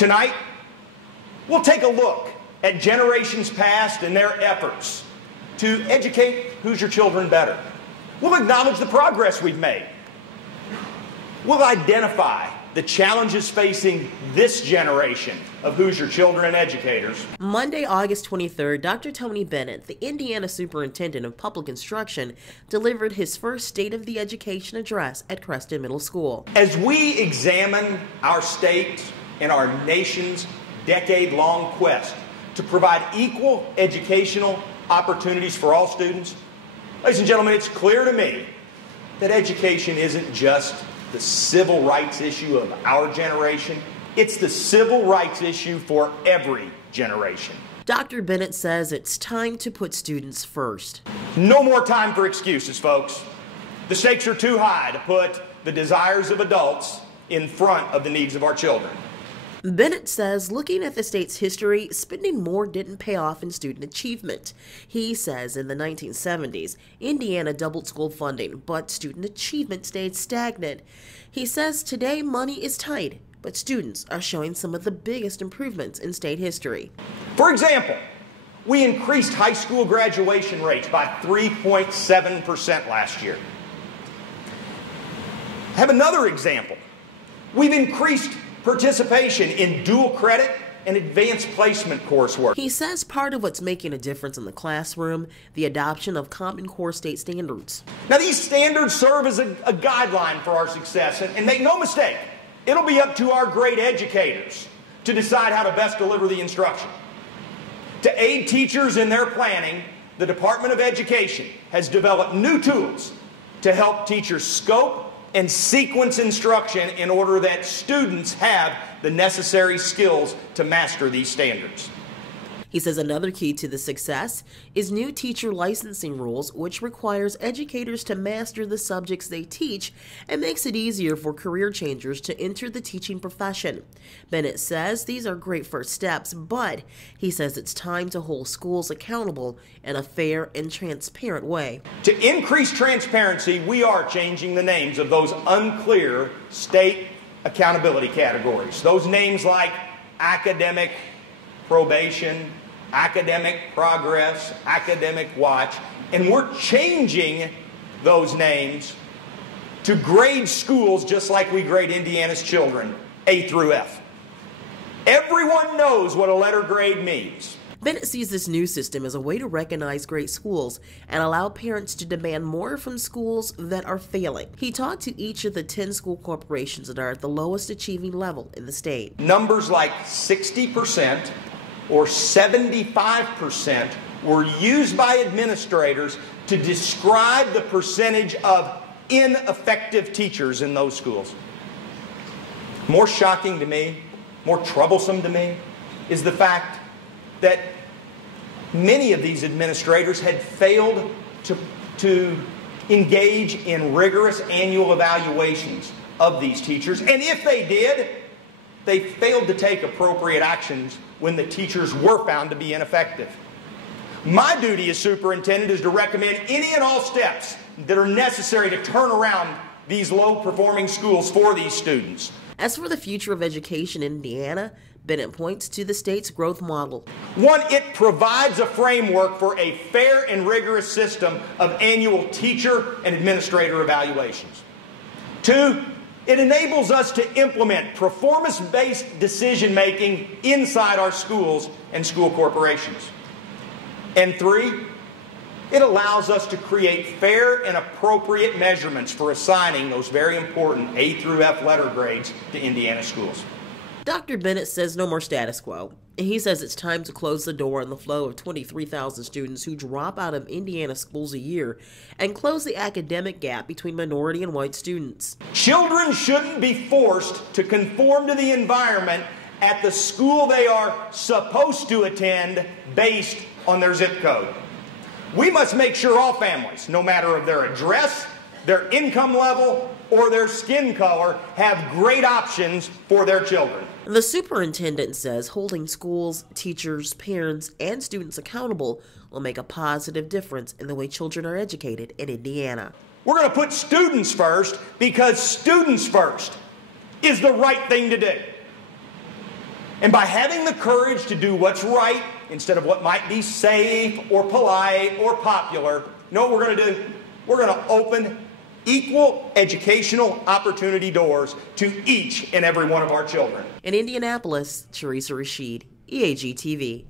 Tonight, we'll take a look at generations past and their efforts to educate Hoosier children better. We'll acknowledge the progress we've made. We'll identify the challenges facing this generation of Hoosier children and educators. Monday, August 23rd, Dr. Tony Bennett, the Indiana Superintendent of Public Instruction, delivered his first State of the Education address at Creston Middle School. As we examine our state and our nation's decade-long quest to provide equal educational opportunities for all students, ladies and gentlemen, it's clear to me that education isn't just the civil rights issue of our generation. It's the civil rights issue for every generation. Dr. Bennett says it's time to put students first. No more time for excuses, folks. The stakes are too high to put the desires of adults in front of the needs of our children. Bennett says looking at the state's history, spending more didn't pay off in student achievement. He says in the 1970s, Indiana doubled school funding, but student achievement stayed stagnant. He says today money is tight, but students are showing some of the biggest improvements in state history. For example, we increased high school graduation rates by 3.7% last year. Have another example. We've increased participation in dual credit and advanced placement coursework. He says part of what's making a difference in the classroom, the adoption of Common Core state standards. Now, these standards serve as a guideline for our success, and make no mistake, it'll be up to our great educators to decide how to best deliver the instruction. To aid teachers in their planning, the Department of Education has developed new tools to help teachers scope and sequence instruction in order that students have the necessary skills to master these standards. He says another key to the success is new teacher licensing rules, which requires educators to master the subjects they teach and makes it easier for career changers to enter the teaching profession. Bennett says these are great first steps, but he says it's time to hold schools accountable in a fair and transparent way. To increase transparency, we are changing the names of those unclear state accountability categories. Those names like academic probation, academic progress, academic watch, and we're changing those names to grade schools just like we grade Indiana's children, A through F. Everyone knows what a letter grade means. Bennett sees this new system as a way to recognize great schools and allow parents to demand more from schools that are failing. He talked to each of the 10 school corporations that are at the lowest achieving level in the state. Numbers like 60% or 75% were used by administrators to describe the percentage of ineffective teachers in those schools. More shocking to me, more troublesome to me, is the fact that many of these administrators had failed to engage in rigorous annual evaluations of these teachers, and if they did, they failed to take appropriate actions when the teachers were found to be ineffective. My duty as superintendent is to recommend any and all steps that are necessary to turn around these low-performing schools for these students. As for the future of education in Indiana, Bennett points to the state's growth model. One, it provides a framework for a fair and rigorous system of annual teacher and administrator evaluations. Two, it enables us to implement performance-based decision-making inside our schools and school corporations. And three, it allows us to create fair and appropriate measurements for assigning those very important A through F letter grades to Indiana schools. Dr. Bennett says no more status quo. He says it's time to close the door on the flow of 23,000 students who drop out of Indiana schools a year and close the academic gap between minority and white students. Children shouldn't be forced to conform to the environment at the school they are supposed to attend based on their zip code. We must make sure all families, no matter of their address, their income level, or their skin color, have great options for their children. The superintendent says holding schools, teachers, parents, and students accountable will make a positive difference in the way children are educated in Indiana. We're going to put students first because students first is the right thing to do. And by having the courage to do what's right instead of what might be safe or polite or popular, you know what we're going to do? We're going to open equal educational opportunity doors to each and every one of our children. In Indianapolis, Teresa Rashid, EAG TV.